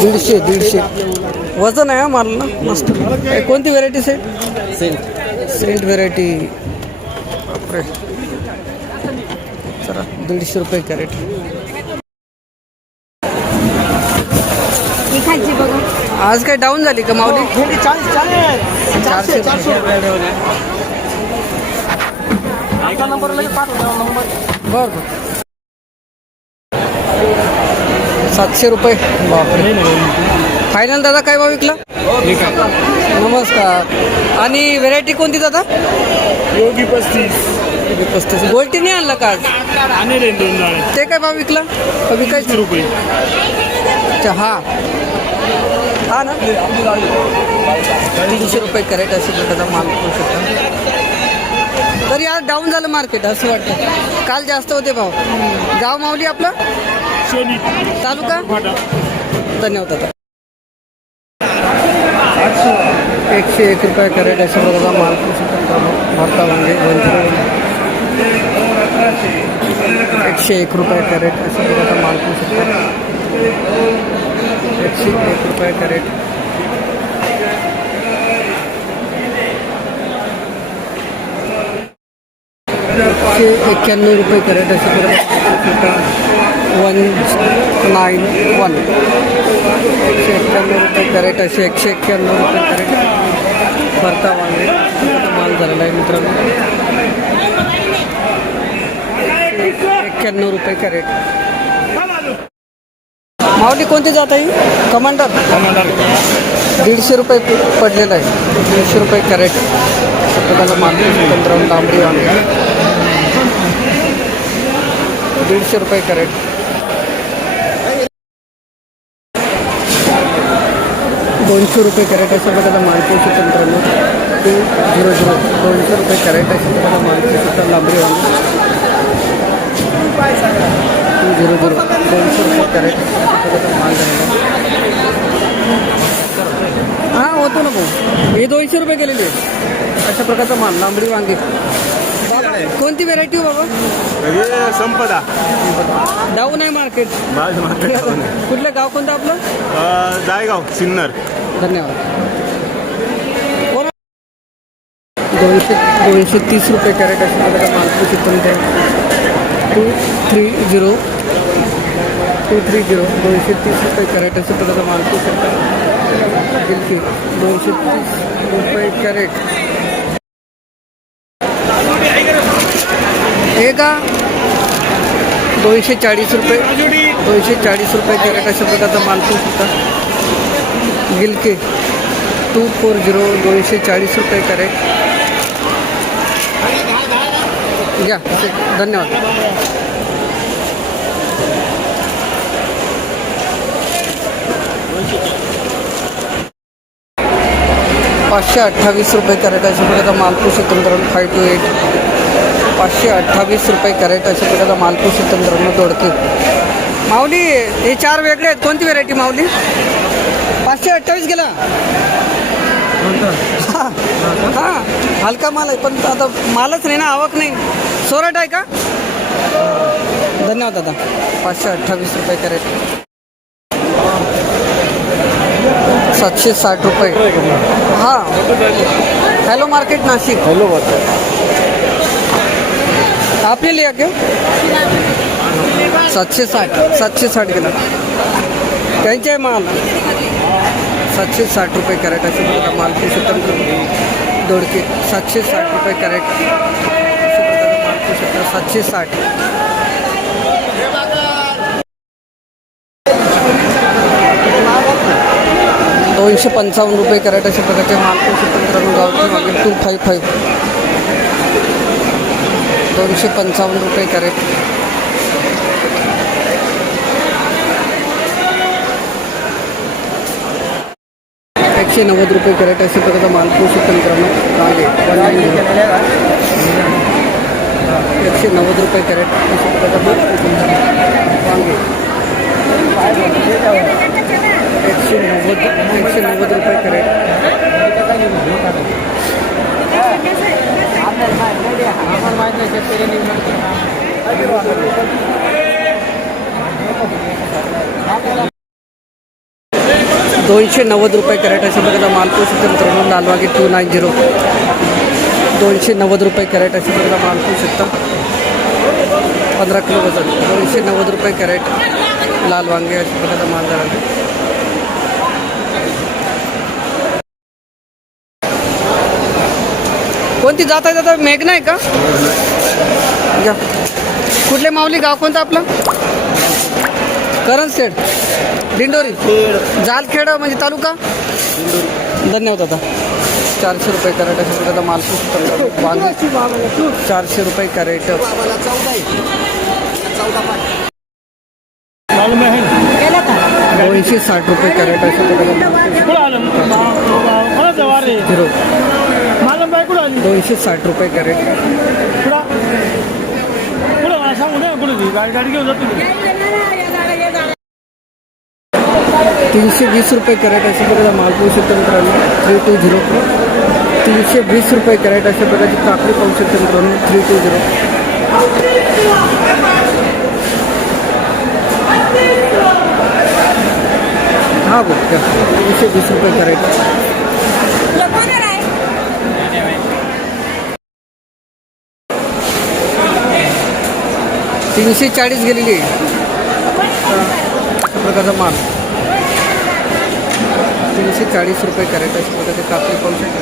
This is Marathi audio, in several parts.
150 वजन आहे माल ना मस्त. कोणती व्हेरायटी सेंट व्हेरायटी. बापरे चला 150 रुपये कॅरेट. आज काय डाऊन झाली का माऊली? 400 बरं 700 रुपये. बापरे. फायनल दादा काय भाव विकला? नमस्कार. आणि व्हेरायटी कोणती दादा? योगी 35. गोल्टी नाही आणला का आज? ते काय भाव विकला? विकायचं रुपये. अच्छा हा ना 300 रुपये कॅरेट असेल त्याचा माल करू शकता. तरी आज डाऊन झालं मार्केट असं वाटतं. काल जास्त होते भाव. गाव माऊली आपलं तालुका. धन्यवाद दादा. 101 रुपये कॅरेट अशा प्रकारचा माल करू शकता. भारता म्हणजे 101 रुपये कॅरेट अशा प्रकारचा माल करू शकता. 101 रुपये कॅरेट. 191 रुपये कॅरेट अशा प्रकारचा 191. 191 रुपये कॅरेट असे 191 रुपये कॅरेट भरता वांगे माल झालेला आहे मित्रांनो. 91 रुपये कॅरेट. मावली कोणती जात आहे? कमांडर 150 रुपये पडलेला आहे. 150 रुपये कॅरेट स्वतःला माल. 15 तांबडी वांगे 150 रुपये कॅरेट. 200 रुपये कॅरेट अशा प्रकारचा मालकी 15 200 200 रुपये कॅरेट अशा प्रकारचा मालकी 17 लांबडी वांगे 200 रुपये कॅरेट माल झालेला. हां होतो ना भाऊ. हे 200 रुपये गेलेले अशा प्रकारचा माल लांबडी वांगे. कोणती व्हेरायटी हो बाबा? संपदा. डाऊन आहे मार्केट. कुठलं गाव कोणतं आपलं? जायगाव सिन्नर. धन्यवाद. 230 रुपये कॅरेट अशा प्रकारचा माल करू शकतो. 230 230 रुपये कॅरेट अशा प्रकारचा माल करू शकता. 230 रुपये कॅरेट. हे का 240 रुपये 240 रुपये कॅरेट अशा प्रकारचा माल करू शकता. गिलके 240 240 रुपये कॅरेट. घ्या धन्यवाद. 528 रुपये कॅरेट अशा प्रकारचा माल करू शकतो मित्रांनो. 528 528 रुपये कॅरेट अशा प्रकारचा माल करू शकतो मित्रांनो. दोडके माऊली हे 4 वेगळे आहेत. कोणती व्हेरायटी माऊली? 528 गेला. हां हलका माल आहे पण आता मालच नाही ना, आवक नाही. सोरट आहे का? धन्यवाद दादा. 528 रुपये कॅरेट. 760 रुपये. हां हॅलो मार्केट नाशिक. हॅलो आपने लिया क्या? 760 गेला. त्यांचे माल 760 रुपये कॅरेट असे प्रकार माल दोडके 760 रुपये कॅरेट अशा प्रकारचा माल करू शकता. 760. $255 रुपये कॅरेट अशा प्रकारचे माल करू शकता मित्रांनो. गावठी मागे 255 $255 रुपये कॅरेट. $190 रुपये कॅरेट अशा प्रकारचा माल करू शकता मित्रांनो. वांगे 190 रुपये कॅरेट अशा प्रकारचा माल वांगे 190 रुपये कॅरेट. 290 रुपये कॅरेट अशा प्रकारचा माल पाहू शकता मित्रांनो. लाल वांगे 290, 290 रुपये कॅरेट अशा प्रकारचा माल पाहू शकता. 15 किलो वजन, 290 रुपये कॅरेट लाल वांगे अशा प्रकारचा माल झाला. कोणती जात आहे दादा? मेघना आहे का? घ्या. कुठले माऊली? गाव कोणतं आपलं? करंजखेड, दिंडोरी, जालखेड म्हणजे तालुका. धन्यवाद दादा. 400 रुपये कॅरेट अशा प्रकारचा माल वांगे 400 रुपये कॅरेट. 260 रुपये कॅरेट अशा प्रकारचा 260 रुपये कॅरेट. 320 रुपये कॅरेट अशा प्रकारचा माल पाहू शकतो मित्रांनो. 320, 320 रुपये कॅरेट अशा प्रकारची काकडी पाहू शकतो मित्रांनो. 320. हा बघ 320 रुपये कॅरेट. 340 गेलेली आहे अशा प्रकारचा माल. 340 रुपये कॅरेट अशा प्रकारचे काकडी पाहू शकतो.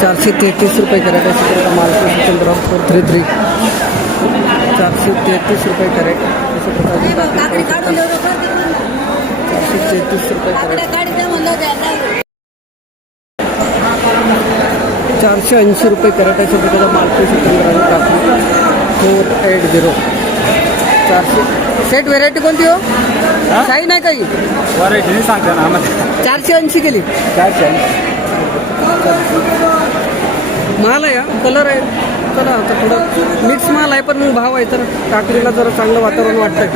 433 रुपये कॅरेट अशा प्रकारचा माल पाहू शकतो. 433, 433 रुपये कॅरेट अशा प्रकारचे काकडी पाहू शकता. 433 रुपये कॅरेट. 480 रुपये कॅरेट अशा प्रकारचा माल पाहू शकतो. 480, 400. सेट व्हेरायटी कोणती हो? काही नाही काही व्हरायटी नाही सांगता ना आम्हाला. 480 केली. 480 माल आहे हा, कलर आहे. चला आता थोडं मिक्स माल आहे पण मग भाव आहे तर काकडीला जरा चांगलं वातावरण वाटतंय.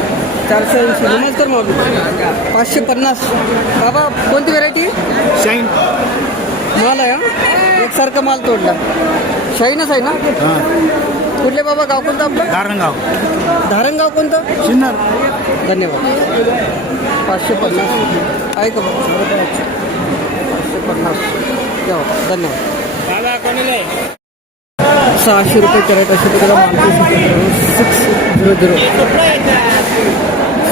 480. नमस्कार माऊली. 550. बाबा कोणती व्हेरायटी? शाईन माल आहे हा, एकसारखा माल तोडला. शाईनच आहे ना? कुठले बाबा? गाव कोणतं आपलं? धारणगाव. धारणगाव कोणतं? सिन्नर. धन्यवाद. 550 आहे का बाबा? 550 द्या. धन्यवाद. 600 रुपये कॅरेट अशा प्रकारे माल 600.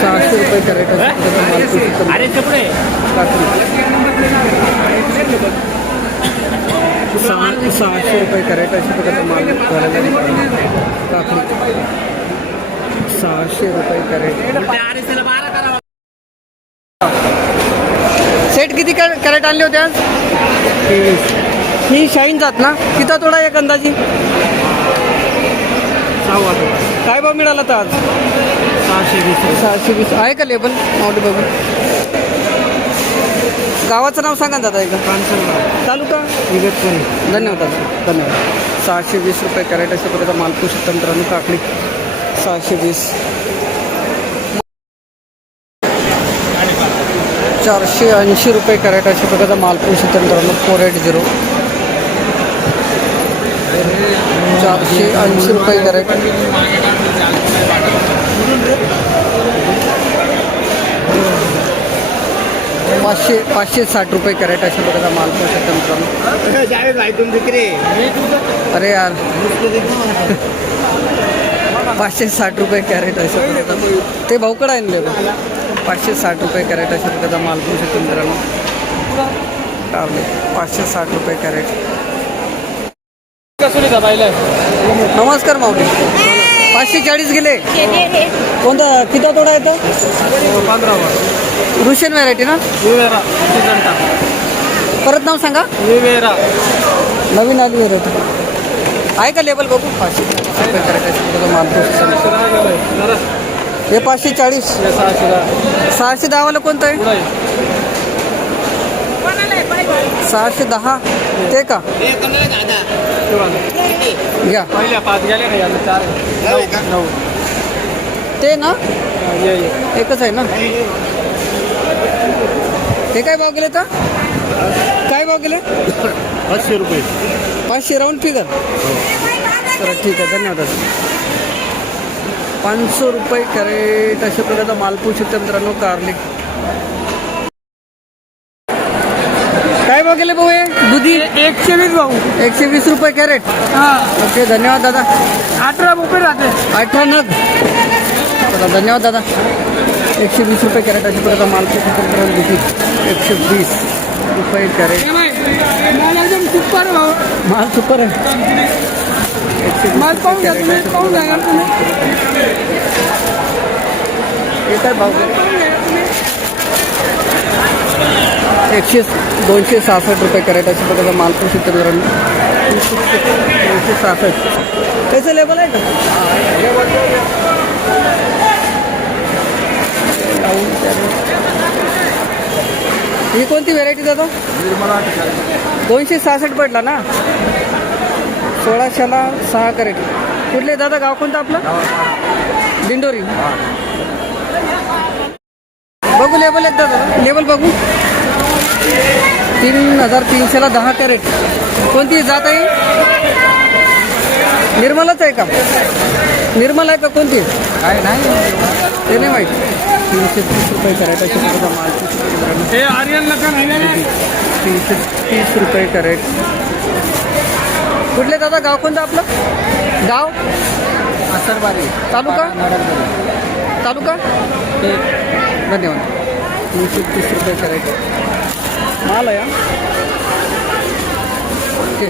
600 रुपये कॅरेट अशा प्रकारे माल 600 रुपये कॅरेट अशा प्रकारचा माल झालेला आहे. काकडी 600 रुपये कॅरेट. सेट किती कॅरेट आणले होते आज? 23. ही शाईन जात ना? किती तोडा एक अंदाजी? 6 काय भाव मिळाला तर आज? 620. 620 आहे का लेबल? माऊली बघू. गावाचं नाव सांगा दादा एकदा. तालुका? धन्यवाद दादा. धन्यवाद. 620 रुपये कॅरेट अशा प्रकारचा माल पाहू शकता मित्रांनो. काकडी 620. 480 रुपये कॅरेट अशा प्रकारचा माल पाहू शकता मित्रांनो. 480. 480 रुपये कॅरेट. 560 रुपये कॅरेट अशा प्रकारचा माल पाहू शकता मित्रांनो. अरे यार 560 रुपये कॅरेट अशा प्रकारचा ते भाऊकडं आहे ना. 560 रुपये कॅरेट अशा प्रकारचा माल पाहू शकतो मित्रांनो. 560 रुपये कॅरेट. नमस्कार माऊली. 540 गेले. कोणता किती तोडा येतं? 15. रुशियन व्हरायटी ना? परत नाव सांगा. नवीन आली व्हरायटी आहे का लेबल बघू? 540 रुपये कॅरेट अशा प्रकारचा माल पाहू शकतो. हे 540. 610 वाला कोणतं आहे? 610 ते का? घ्या. ते ना एकच आहे ना? हे काय भाव गेले तर? काय भाव गेले? 500 रुपये. 500 राऊंड फिगर. तर ठीक आहे. धन्यवाद. 500 रुपये कॅरेट अशा प्रकारचा माल पाहू शकता मित्रांनो. कारले काय भाव गेले भाऊ हे दुधी? 120 भाऊ. 120 रुपये कॅरेट. हां, ओके, धन्यवाद दादा. 18 रुपये राहते. 18 नग. चला, धन्यवाद दादा. 120 रुपये कॅरेट अशा प्रकारचा माल पाहू शकता मित्रांनो. दुधी 120 रुपये कॅरेट. माल एकदम सुपर भाऊ. माल सुपर आहे. 120 माल पाहून घ्या तुम्ही, पाहून घ्या तुम्ही. हे काय भाव गेले? 266 रुपये कॅरेट अशा प्रकारचा माल पाहू शकता मित्रांनो. 266. त्याचं लेबल आहे का? ही कोणती व्हेरायटी दादा? 266 पडला ना. 1600ला 6 कॅरेट. कुठले दादा, गाव कोणतं आपलं? दिंडोरी. बघू लेबल एकदा दादा, लेबल बघू. 3300ला 10 कॅरेट. कोणती जात आहे? निर्मलाच आहे का? निर्मल आहे का कोणती? काय नाही ते नाही माहीत. 330 रुपये कॅरेट अशा प्रकारचा माल. हे आर्यन लका नाही 330 रुपये कॅरेट. कुठले दादा, गाव कोणतं आपलं? गाव असरबारी तालुका तालुका धन्यवाद. 330 रुपये कॅरेट माल आहे. ओके.